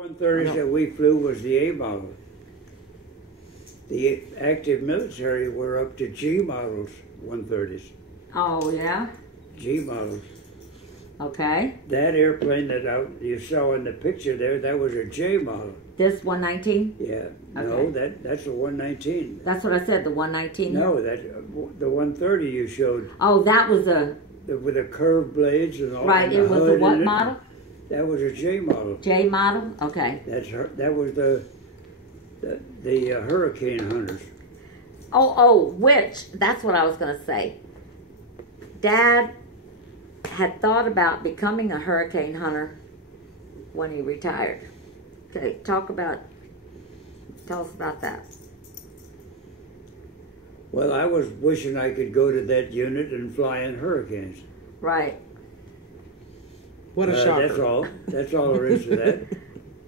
130s that we flew was the A model. The active military were up to G models 130s. Oh, yeah? G models. Okay. That airplane that you saw in the picture there, that was a J model. This 119? Yeah. Okay. No, that's a 119. That's what I said, the 119? No, that the 130 you showed. Oh, that was a... With the curved blades and all. Right, it was a what model? That was a J model. J model? Okay. That was the Hurricane Hunters. Which, that's what I was going to say. Dad had thought about becoming a hurricane hunter when he retired. Okay, tell us about that. Well, I was wishing I could go to that unit and fly in hurricanes. Right. What a shocker. That's all there is to that.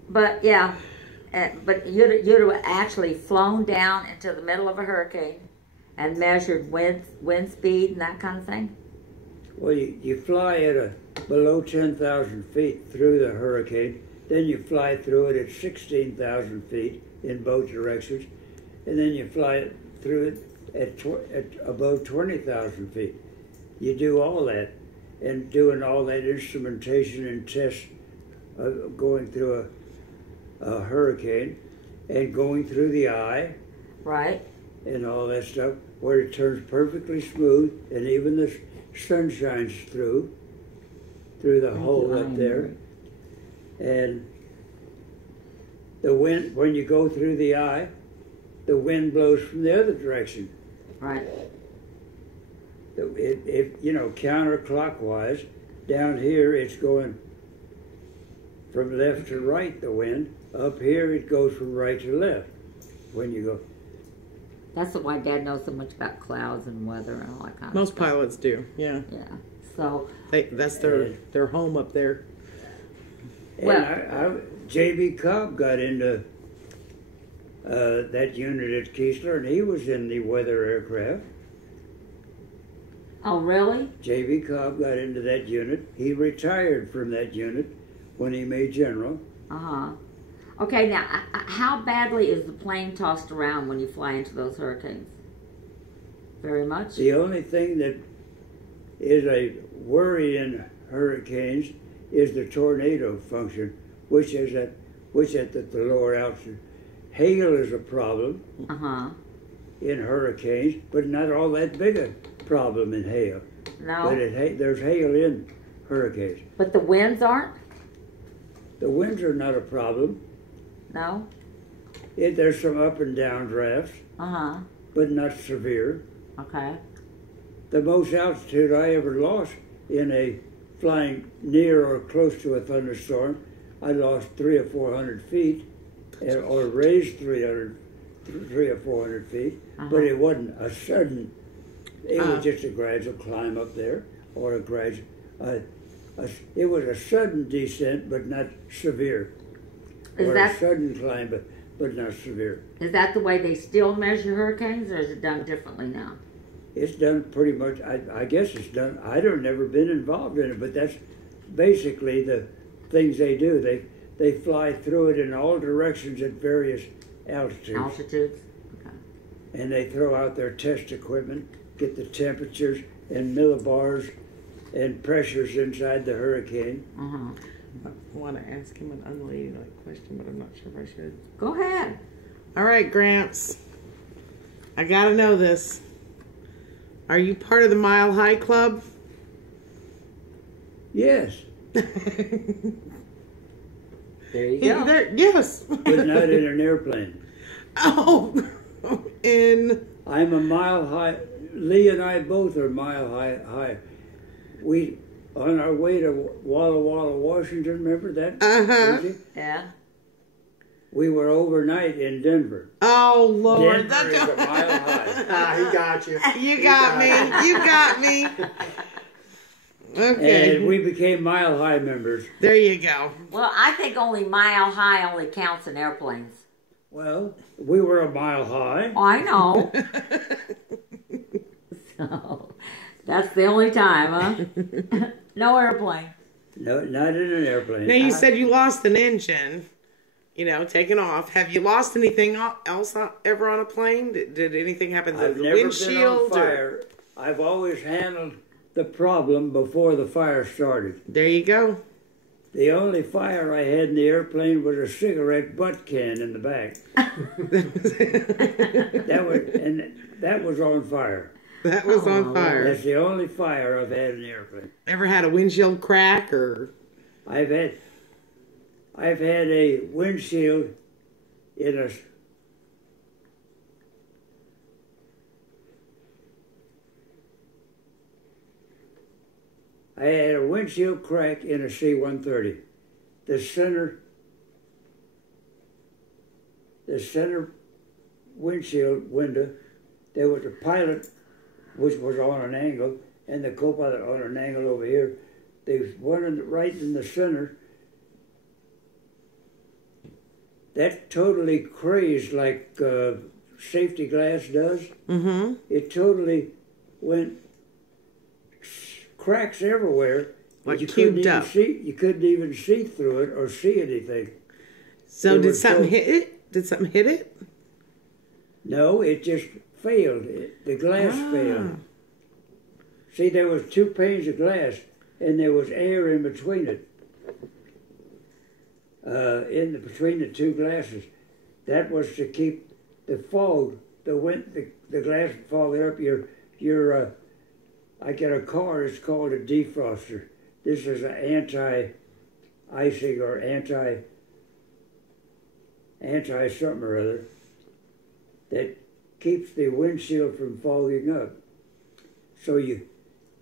But, yeah. But you'd have actually flown down into the middle of a hurricane and measured wind speed and that kind of thing? Well, you fly at below 10,000 feet through the hurricane, then you fly through it at 16,000 feet in both directions, and then you fly it through it at above 20,000 feet. You do all that, and doing all that instrumentation and tests going through a hurricane and going through the eye. Right. And all that stuff, where it turns perfectly smooth, and even the sun shines through the hole up there. And the wind, when you go through the eye, the wind blows from the other direction. Right. Counterclockwise. Down here, it's going from left to right, the wind. Up here, it goes from right to left when you go. That's why Dad knows so much about clouds and weather and all that kind of Most stuff. pilots do, yeah. Yeah. So that's their home up there. Well, J.B. Cobb got into that unit at Keesler, and he was in the weather aircraft. Oh, really? J.B. Cobb got into that unit. He retired from that unit when he made general. Uh-huh. Okay, now, how badly is the plane tossed around when you fly into those hurricanes? Very much? The only thing that is a worry in hurricanes is the tornado function, which at the lower altitude. Hail is a problem in hurricanes, but not all that big a problem in hail. No. But there's hail in hurricanes. But the winds aren't? The winds are not a problem. No? There's some up and down drafts, but not severe. Okay. The most altitude I ever lost in a flying near or close to a thunderstorm, I lost 300 or 400 feet, or raised 300 or 400 feet, but it wasn't a sudden. It was just a gradual climb up there, or a gradual. It was a sudden descent, but not severe. Or a sudden climb, but not severe. Is that the way they still measure hurricanes, or is it done differently now? It's done pretty much, I guess it's done, I've never been involved in it, but that's basically the things they do. They fly through it in all directions at various altitudes. Altitudes? Okay. And they throw out their test equipment, get the temperatures and millibars and pressures inside the hurricane. I want to ask him an unladylike question, but I'm not sure if I should. Go ahead. All right, Gramps. I got to know this. Are you part of the Mile High Club? Yes. There you go. Yes. But not in an airplane. Oh, I'm a mile high. Lee and I both are mile high. We, on our way to Walla Walla, Washington, remember that? Yeah. We were overnight in Denver. Oh, Lord. Denver is a mile high. He got you. You got me. You got me. Okay. And we became Mile High members. There you go. Well, I think only Mile High only counts in airplanes. Well, we were a mile high. Oh, I know. So, that's the only time, huh? No airplane. No, not in an airplane. Now, you said you lost an engine. you know, taking off. Have you lost anything else ever on a plane? Did anything happen to I've the never windshield? been on fire. I've always handled the problem before the fire started. There you go. The only fire I had in the airplane was a cigarette butt can in the back. that was on fire. That was on fire. That's the only fire I've had in the airplane. Ever had a windshield crack or? I've had a windshield in a I had a windshield crack in a C-130. The center windshield window, there was a pilot which was on an angle, and the co-pilot on an angle over here. There was one right in the center. That totally crazed like safety glass does. Mm-hmm. It totally went cracks everywhere. Like you cubed up. You couldn't even see through it or see anything. So did something hit it? Did something hit it? No, it just failed. The glass failed. See, there was 2 panes of glass, and there was air in between it. Between the 2 glasses. That was to keep the fog, the glass fogging up I get a car, it's called a defroster. This is an anti-icing or anti-something or other that keeps the windshield from fogging up. So you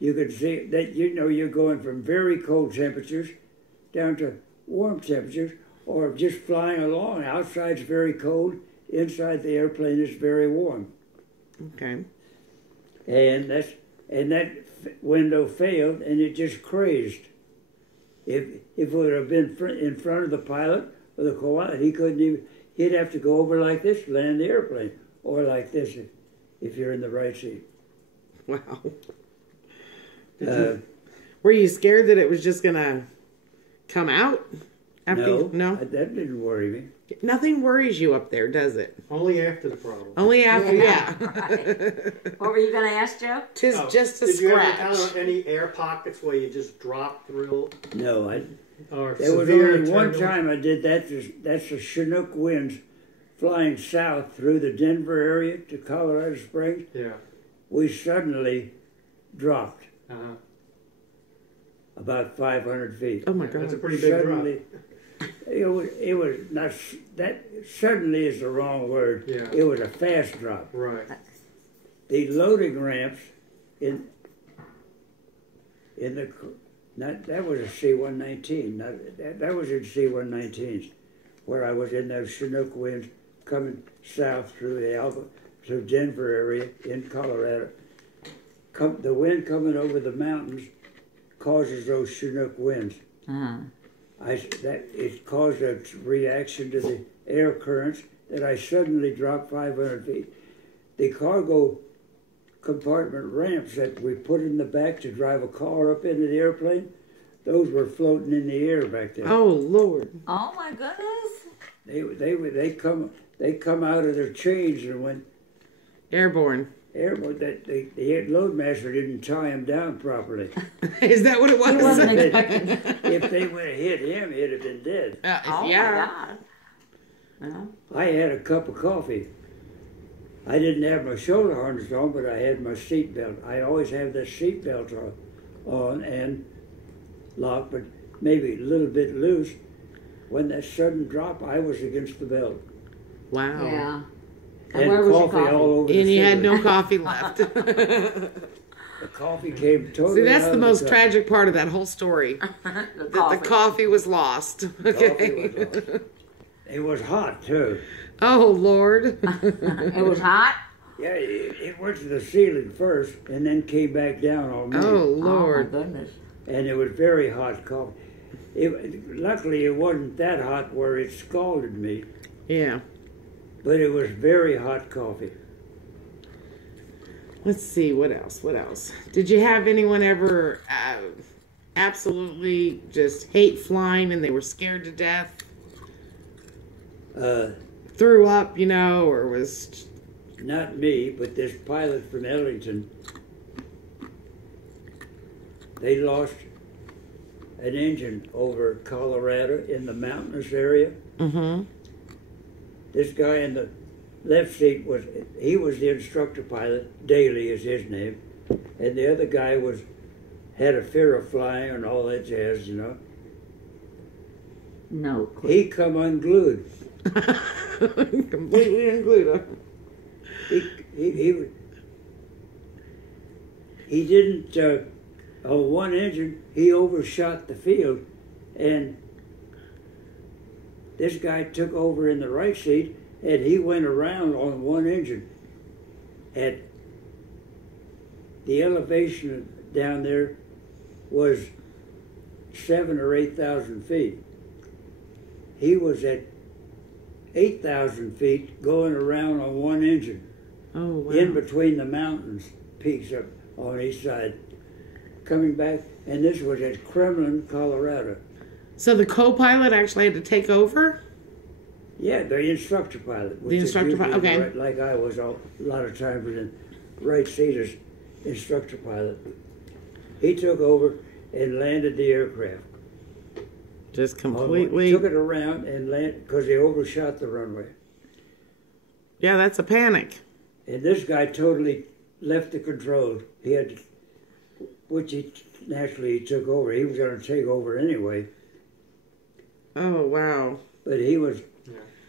can see that, you know, you're going from very cold temperatures down to warm temperatures, or just flying along. Outside's very cold, inside the airplane is very warm. Okay. And that window failed, and it just crazed. If it would have been in front of the pilot or the co-pilot, he'd have to go over like this to land the airplane, or like this if you're in the right seat. Wow. Were you scared that it was just gonna come out? No, that didn't worry me. Nothing worries you up there, does it? Only after the problem. Only after, yeah. Right. What were you going to ask, Joe? Tis just a Did you ever scratch. encounter any air pockets where you just dropped through? No, Or there was severe only one turbulence? time I did that. That's the Chinook winds flying south through the Denver area to Colorado Springs. Yeah. We suddenly dropped Uh-huh. about 500 feet. Oh my God. That's a pretty big drop. It was not that. Suddenly is the wrong word. Yeah. It was a fast drop. Right. The loading ramps in the that was a C-119. That was in C-119s, where I was in those Chinook winds coming south through through Denver area in Colorado. The wind coming over the mountains causes those Chinook winds. It caused a reaction to the air currents that I suddenly dropped 500 feet. The cargo compartment ramps that we put in the back to drive a car up into the airplane, those were floating in the air back there. Oh Lord! Oh my goodness! They come out of their chains and went Airborne. airborne. That the loadmaster didn't tie him down properly. Is that what it was? He wasn't expecting. If they would have hit him, he'd have been dead. Oh yeah. my God! No. I had a cup of coffee. I didn't have my shoulder harness on, but I had my seat belt. I always have the seat belt on and locked, but maybe a little bit loose. When that sudden drop, I was against the belt. Wow. Yeah. And where was your coffee all over And the you had ceiling. no coffee left. The coffee came totally See, that's out the of most cup. tragic part of that whole story. That the coffee was lost. Okay. Coffee was lost. It was hot, too. Oh Lord. It was hot. Yeah, it went to the ceiling first and then came back down on me. Oh Oh my Lord. goodness! And it was very hot coffee. Luckily, it wasn't that hot where it scalded me, Yeah. but it was very hot coffee. Let's see, what else? What else? Did you have anyone ever absolutely just hate flying and they were scared to death? threw up, you know, or was... Not me, but this pilot from Ellington. They lost an engine over Colorado in the mountainous area. Mm-hmm. This guy in the left seat was the instructor pilot. Daly is his name, and the other guy had a fear of flying and all that jazz, you know. No clue. He come unglued. Completely unglued. He didn't. On one engine, he overshot the field, and this guy took over in the right seat, and he went around on one engine. At the elevation down there was 7,000 or 8,000 feet. He was at 8,000 feet going around on one engine. Oh, wow. In between the mountains, peaks up on each side. Coming back, and this was at Kremlin, Colorado. So the co-pilot actually had to take over? Yeah, the instructor pilot. The instructor pilot, okay. Right, like I was a lot of times in right seat as instructor pilot. He took over and landed the aircraft. Just completely... Took it around and landed, because he overshot the runway. Yeah, that's a panic. And this guy totally left the controls. He had to, which he naturally took over. He was going to take over anyway. Oh, wow. But he was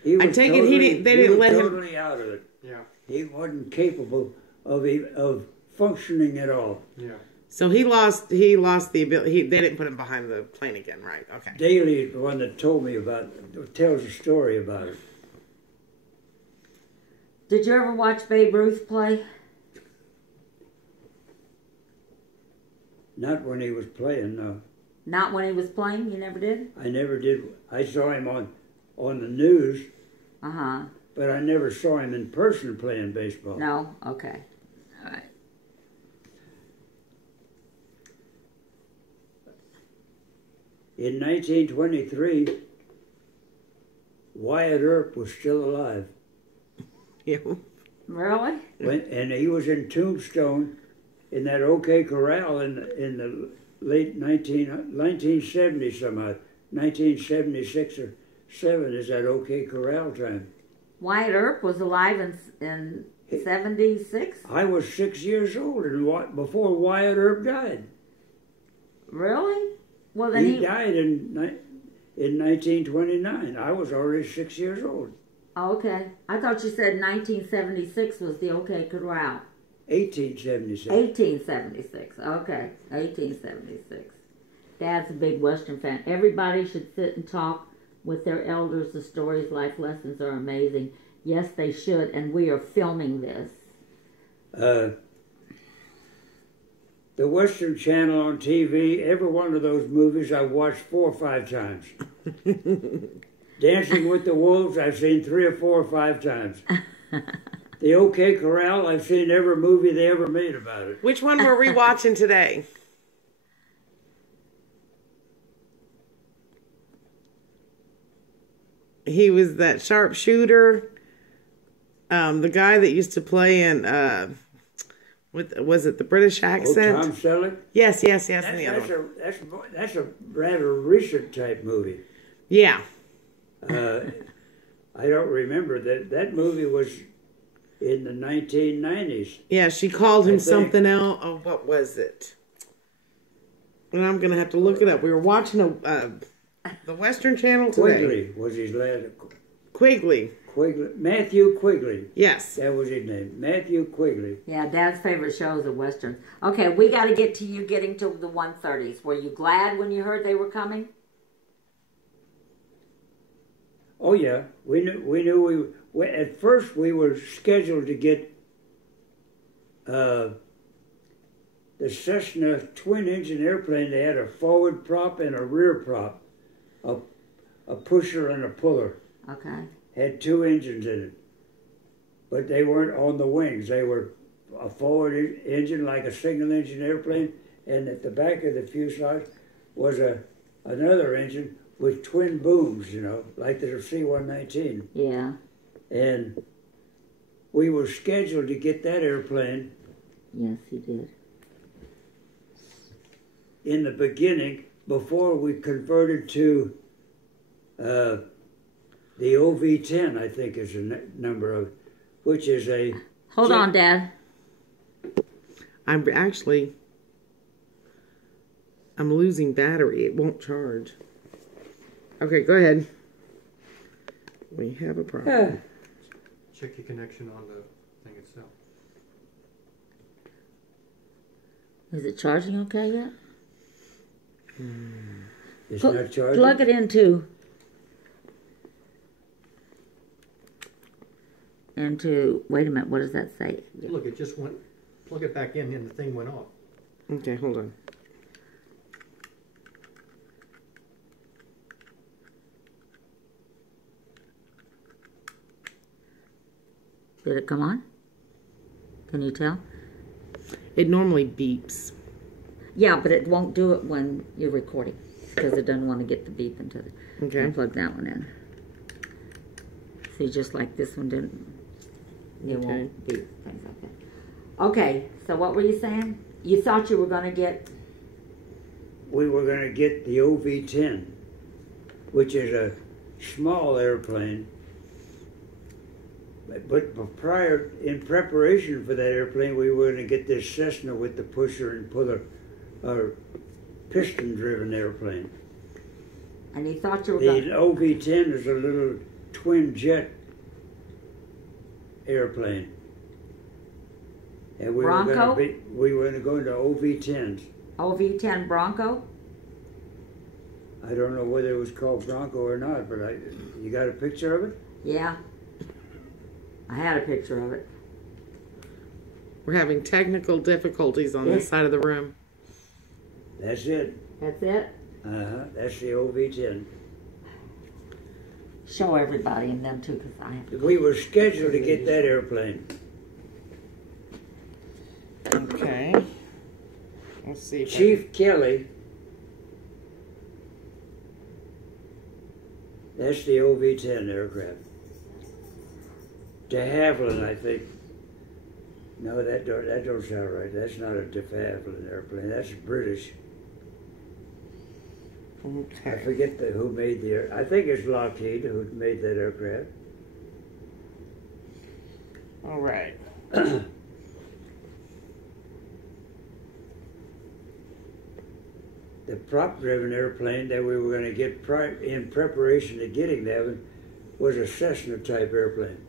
I take it they didn't let him... totally out of it. Yeah. He wasn't capable of functioning at all. Yeah. So he lost the ability. They didn't put him behind the plane again, right? Okay. Daly is the one that told me about it, tells a story about it. Did you ever watch Babe Ruth play? Not when he was playing, no. Not when he was playing? You never did? I never did. I saw him on the news, Uh-huh. but I never saw him in person playing baseball. No? Okay. All right. In 1923, Wyatt Earp was still alive. Yeah. Really? And he was in Tombstone in that OK Corral in the late 1970 somehow. 1976 or 7 is that OK Corral time. Wyatt Earp was alive in 76? I was 6 years old before Wyatt Earp died. Really? Well, then He died in 1929. I was already 6 years old. Oh, okay. I thought you said 1976 was the OK Corral. 1876. 1876. Okay. 1876. Dad's a big Western fan. Everybody should sit and talk with their elders. The stories, life lessons are amazing. Yes, they should, and we are filming this. The Western Channel on TV, every one of those movies I've watched 4 or 5 times. Dancing with the Wolves, I've seen 3 or 4 or 5 times. The OK Corral, I've seen every movie they ever made about it. Which one were we watching today? He was that sharpshooter. The guy that used to play in, was it the British accent? Oh, Tom Selleck? Yes, and the other one. That's a rather recent type movie. Yeah. I don't remember that movie was in the 1990s. Yeah, she called him something else. Oh, what was it? And I'm going to have to look it up. We were watching the Western Channel today. Quigley was his last. Quigley. Matthew Quigley. Yes. That was his name. Matthew Quigley. Yeah, Dad's favorite shows are Westerns. Okay, we got to get to you getting to the 130s. Were you glad when you heard they were coming? Oh yeah, we knew at first we were scheduled to get the Cessna twin-engine airplane. They had a forward prop and a rear prop, a pusher and a puller. Okay. Had 2 engines in it, but they weren't on the wings. They were a forward engine like a single-engine airplane, and at the back of the fuselage was another engine with twin booms, you know, like the C-119. Yeah. And we were scheduled to get that airplane Yes, he did. in the beginning before we converted to the OV-10, I think is the number of, which is a... Hold on, Dad. I'm losing battery. It won't charge. Okay, go ahead. We have a problem. Check your connection on the thing itself. Is it charging okay yet? It's not charging? Plug it into wait a minute, what does that say? Look, it just went, plug it back in and the thing went off. Okay, hold on. Did it come on? Can you tell? It normally beeps. Yeah, but it won't do it when you're recording because it doesn't want to get the beep into it. Okay. I'll plug that one in. See, just like this one didn't. It won't beep, things like that. Okay, so what were you saying? You thought you were going to get... We were going to get the OV-10, which is a small airplane. But in preparation for that airplane, we were going to get this Cessna with the pusher and puller, or piston-driven airplane. And you thought you were The going to... OV-10 is a little twin-jet airplane. And we Bronco? we were going to go into OV-10s. OV-10 Bronco? I don't know whether it was called Bronco or not, but you got a picture of it? Yeah. I had a picture of it. We're having technical difficulties on this side of the room. That's it. That's it? Uh-huh. That's the OV-10. Show everybody and them too, because I have to... We were scheduled to get that airplane. Okay. Let's see. Chief Kelly, that's the OV-10 aircraft. De Havilland, I think. No, that don't sound right. That's not a de Havilland airplane. That's British. I Okay. forget who made the I think it's Lockheed who made that aircraft. All right. The prop-driven airplane that we were going to get in preparation to getting that one was a Cessna-type airplane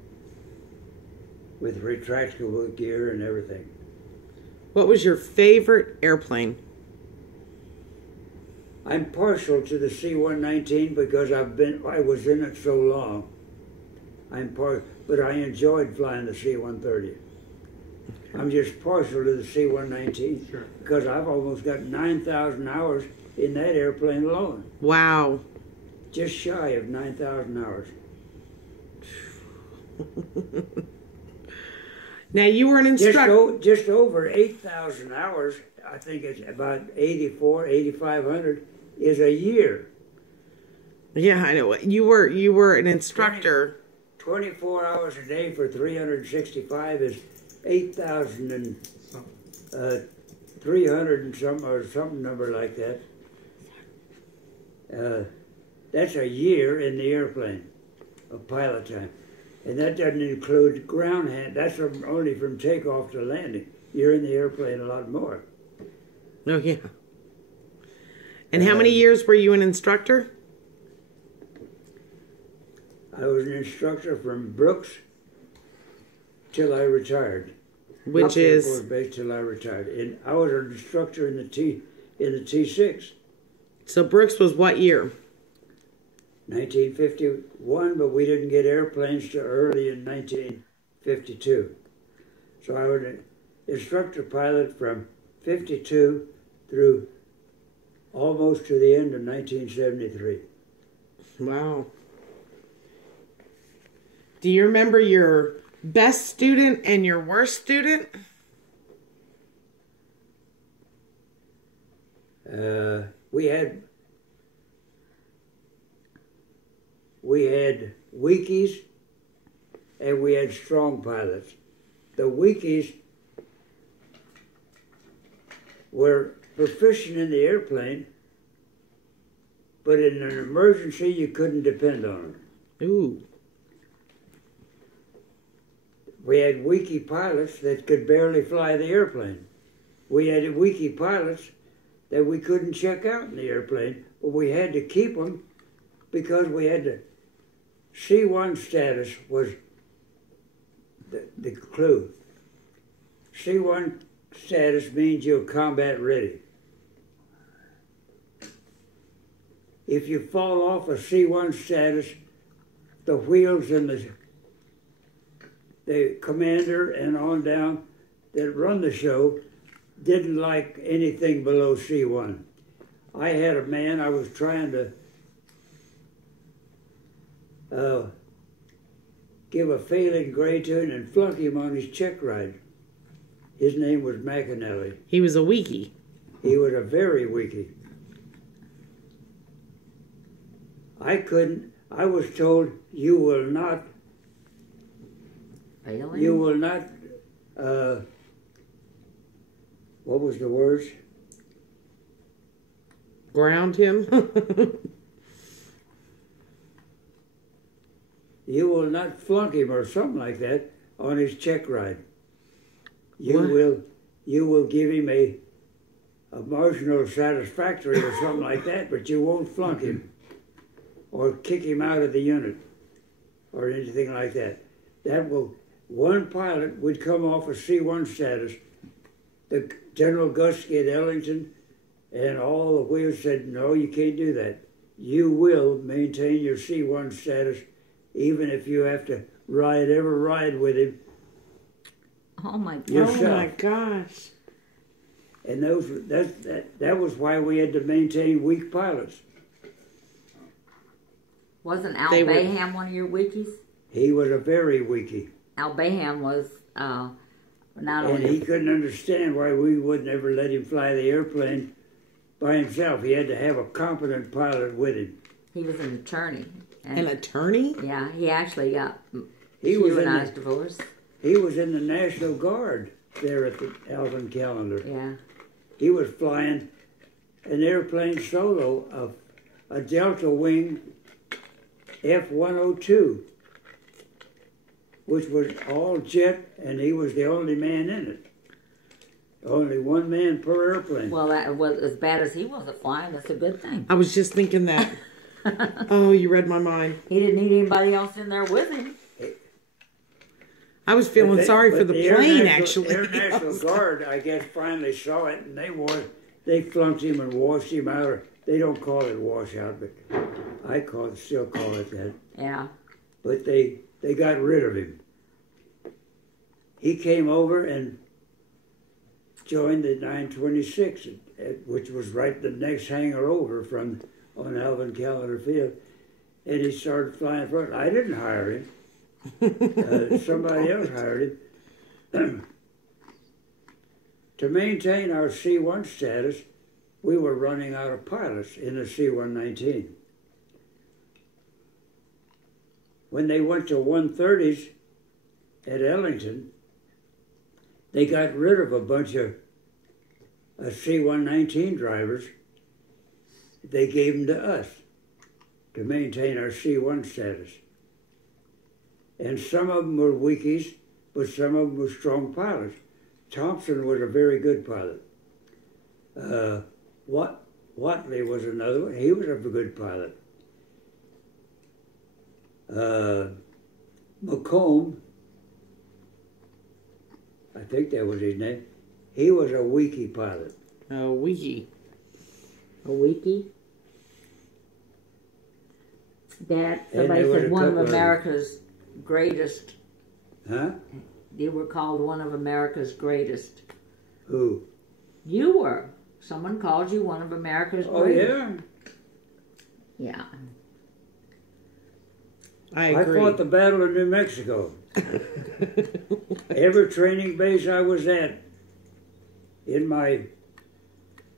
with retractable gear and everything. What was your favorite airplane? I'm partial to the C-119 because I was in it so long. But I enjoyed flying the C-130. I'm just partial to the C-119 Sure. because I've almost got 9,000 hours in that airplane alone. Wow. Just shy of 9,000 hours. Now you were an instructor. Just over 8,000 hours, I think it's about 8,500 is a year. Yeah, I know. You were an instructor. 24 hours a day for 365 is 8,300 and some, or some number like that. That's a year in the airplane of pilot time. And that doesn't include ground hand. That's only from takeoff to landing. You're in the airplane a lot more. Oh, yeah. And how many years were you an instructor? I was an instructor from Brooks till I retired. Which Air is? Force Base till I retired. And I was an instructor in the T6. So Brooks was what year? 1951, but we didn't get airplanes till early in 1952. So I was an instructor pilot from 52 through almost to the end of 1973. Wow. Do you remember your best student and your worst student? We had we had weakies and we had strong pilots. The weakies were proficient in the airplane, but in an emergency, you couldn't depend on them. Ooh. We had weakie pilots that could barely fly the airplane. We had weakie pilots that we couldn't check out in the airplane, but we had to keep them because we had to. C1 status was the clue. C1 status means you're combat ready. If you fall off a C1 status, the wheels and the commander and on down that run the show didn't like anything below C1. I had a man I was trying to give a failing grade to and flunk him on his check ride. His name was McAnally. He was a weakie. He was a very weakie. I was told, you will not, what was the words? Ground him. You will not flunk him or something like that on his check ride. You will give him a marginal satisfactory or something like that, but you won't flunk him or kick him out of the unit or anything like that. One pilot would come off a C1 status. The General Gusky at Ellington and all the wheels said, no, you can't do that. You will maintain your C1 status even if you have to ever ride with him. Oh my God. Yourself. Oh my gosh. And that was why we had to maintain weak pilots. Wasn't Al Baham one of your wikis? He was a very weakie. Al Baham was not only... And he couldn't understand why we wouldn't ever let him fly the airplane by himself. He had to have a competent pilot with him. He was an attorney. An attorney? Yeah, he actually got Humanized divorce. He was in the National Guard there at the Alvin Callender. Yeah. He was flying an airplane solo of a Delta Wing F-102, which was all jet, and he was the only man in it. Only one man per airplane. Well, that was as bad as he wasn't flying. That's a good thing. I was just thinking that. Oh, you read my mind. He didn't need anybody else in there with him. I was feeling sorry for the plane, actually. The Air National Guard, I guess, finally saw it, and they flunked him and washed him out. Or, they don't call it washout, but I still call it that. Yeah. But they got rid of him. He came over and joined the 926, which was right the next hangar over on Alvin Callender Field, and he started flying front. I didn't hire him. Somebody else hired him. To maintain our C1 status, we were running out of pilots in the C-119. When they went to 130s at Ellington, they got rid of a bunch of C-119 drivers. They gave them to us to maintain our C1 status. And some of them were weakies, but some of them were strong pilots. Thompson was a very good pilot. Watley was another one. He was a good pilot. McComb, I think that was his name, he was a weakie pilot. A weakie. A weakie? Dad, somebody said one of America's greatest. Huh? You were called one of America's greatest. Who? You were. Someone called you one of America's greatest. Oh, yeah? Yeah. I agree. I fought the Battle of New Mexico. Every training base I was at in my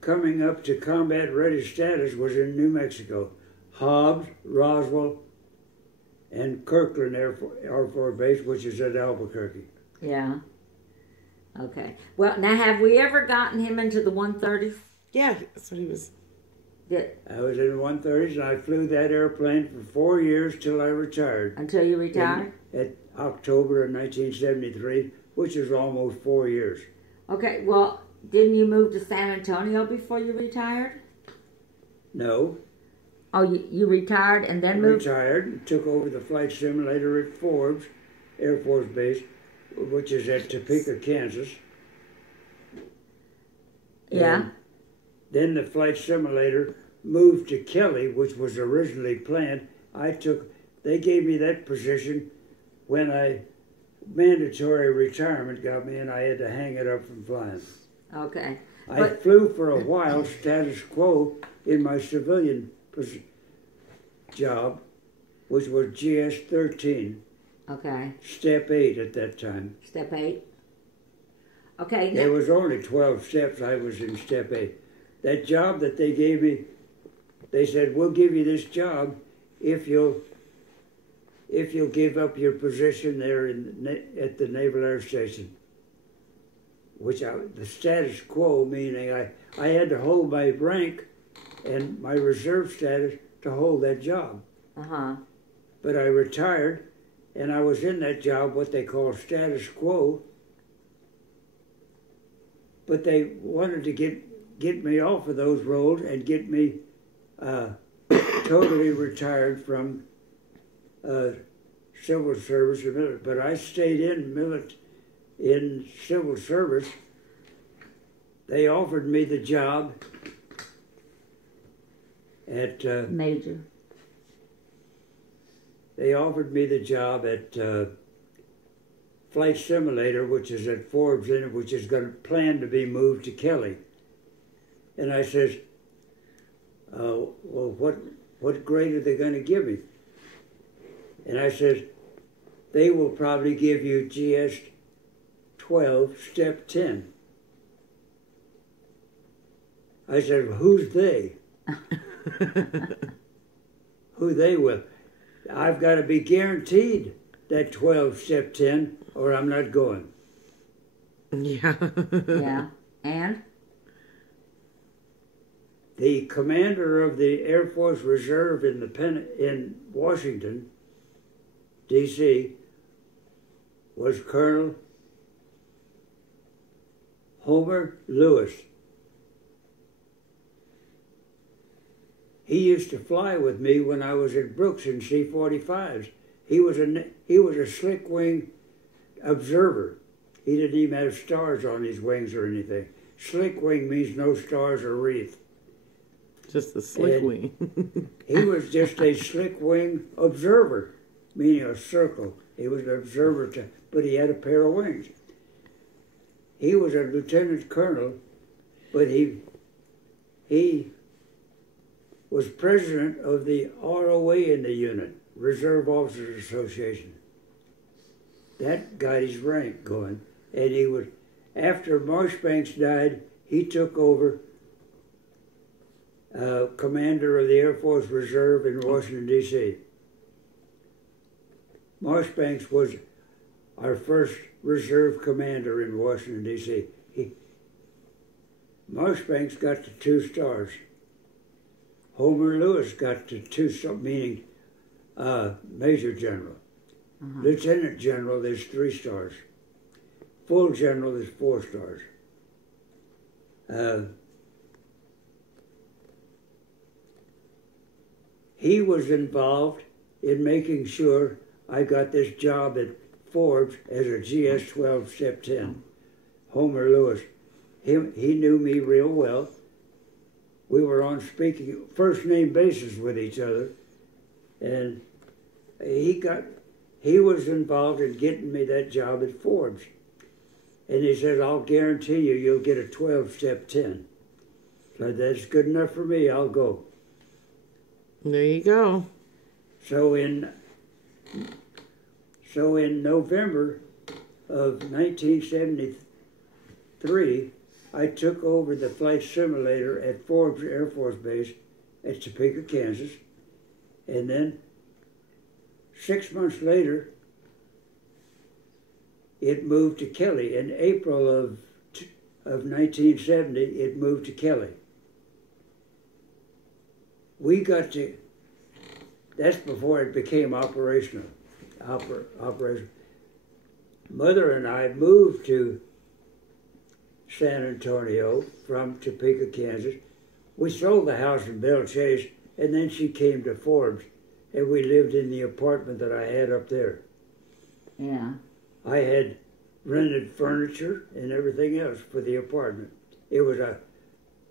coming up to combat ready status was in New Mexico. Hobbs, Roswell, and Kirkland Air Force Base, which is at Albuquerque. Yeah. Okay. Well, now have we ever gotten him into the 130s? Yeah, that's what he was. I was in the 130s, and I flew that airplane for 4 years till I retired. Until you retired? At October of 1973, which is almost 4 years. Okay, well, didn't you move to San Antonio before you retired? No. Oh, you retired and then moved? Retired and took over the flight simulator at Forbes Air Force Base, which is at Topeka, Kansas. Yeah. And then the flight simulator moved to Kelly, which was originally planned. They gave me that position when mandatory retirement got me, and I had to hang it up from flying. Okay. I flew for a while status quo in my civilian job, which was GS-13. Okay. Step 8 at that time. Step 8. Okay. There was only 12 steps. I was in step 8. That job that they gave me, they said, we'll give you this job if you'll give up your position there at the Naval Air Station. The status quo, meaning I had to hold my rank and my reserve status to hold that job. Uh-huh. But I retired, and I was in that job, what they call status quo. But they wanted to get me off of those roles and get me totally retired from civil service. But I stayed in civil service. They offered me the job at Major. They offered me the job at Flight Simulator, which is at Forbes, which is going to plan to be moved to Kelly. And I says, well, what grade are they going to give me? And I says, they will probably give you GS-12, Step 10. I said, who's they? Who they will? I've got to be guaranteed that 12, Step 10, or I'm not going. Yeah. Yeah. And? The commander of the Air Force Reserve in Washington, D.C., was Colonel Homer Lewis. He used to fly with me when I was at Brooks in C-45s. He was a slick wing observer. He didn't even have stars on his wings or anything. Slick wing means no stars or wreath. Just a slick wing. He was just a slick wing observer, meaning a circle. He was an observer, but he had a pair of wings. He was a lieutenant colonel, but he was president of the ROA in the unit, Reserve Officers Association. That got his rank going. And he was, after Marshbanks died, he took over commander of the Air Force Reserve in Washington, D.C. Marshbanks was our first reserve commander in Washington, D.C. Marshbanks got to 2 stars. Homer Lewis got to 2, meaning Major General. Uh-huh. Lieutenant General, there's 3 stars. Full General, there's 4 stars. He was involved in making sure I got this job at Forbes as a GS-12 Step 10. Homer Lewis. He knew me real well. We were on speaking first name basis with each other, and he was involved in getting me that job at Forbes. And he said, I'll guarantee you'll get a 12 Step 10. So that's good enough for me, I'll go. There you go. So in November of 1973, I took over the flight simulator at Forbes Air Force Base at Topeka, Kansas, and then 6 months later, it moved to Kelly. In April of 1970, it moved to Kelly. We got to, that's before it became operational. Mother and I moved to San Antonio from Topeka, Kansas. We sold the house in Belle Chase, and then she came to Forbes, and we lived in the apartment that I had up there. Yeah. I had rented furniture and everything else for the apartment. It was a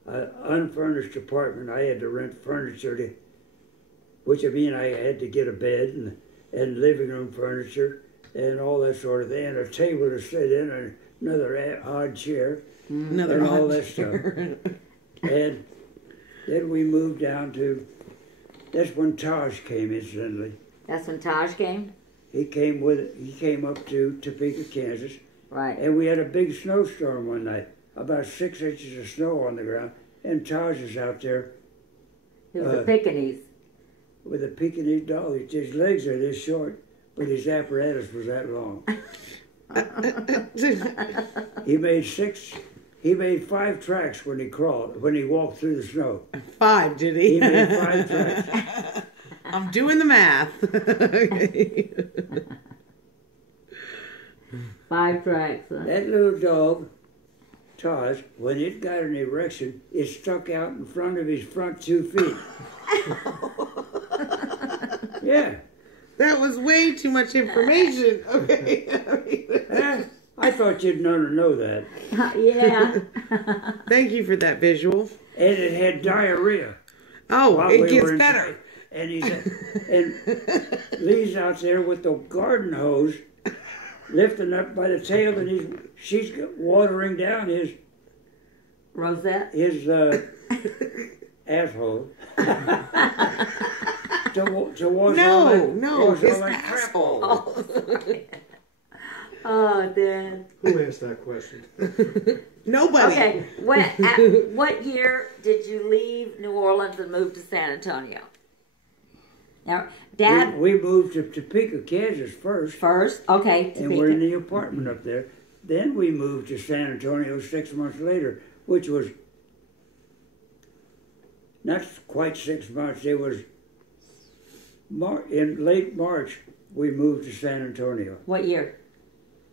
unfurnished apartment. I had to rent furniture to, which I mean I had to get a bed and living room furniture and all that sort of thing, and a table to sit in, and another odd chair, Another and all odd that stuff. And then we moved down to, that's when Taj came, incidentally. That's when Taj came? He came up to Topeka, Kansas, Right. and we had a big snowstorm one night, about 6 inches of snow on the ground, and Taj is out there He was a Pekingese. with a Pekingese dog. His legs are this short, but his apparatus was that long. He made 5 tracks when he walked through the snow. 5, did he? He made 5 tracks. I'm doing the math. 5 tracks. Huh? That little dog, Taj, when it got an erection, it stuck out in front of his front 2 feet. Yeah. That was way too much information. Okay. I thought you'd know that. Yeah. Thank you for that visual. And it had diarrhea. Oh, while it we gets were better. And Lee's out there with the garden hose, lifting up by the tail, and she's watering down his Rosette? asshole. to wash all that, his all that crap asshole. off. Oh, Dad. Who asked that question? Nobody. Okay, what year did you leave New Orleans and move to San Antonio? Now, Dad... We moved to Topeka, Kansas first. Okay, And we're in the apartment up there. Then we moved to San Antonio 6 months later, which was not quite 6 months. It was in late March we moved to San Antonio. What year?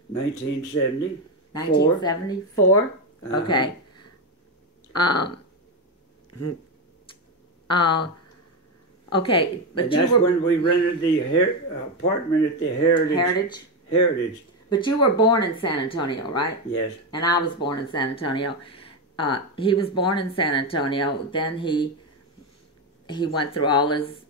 1970. 1974? Uh-huh. Okay. Okay, but And you that's were... when we rented the apartment at the Heritage? Heritage. But you were born in San Antonio, right? Yes. And I was born in San Antonio. He was born in San Antonio. Then he went through all his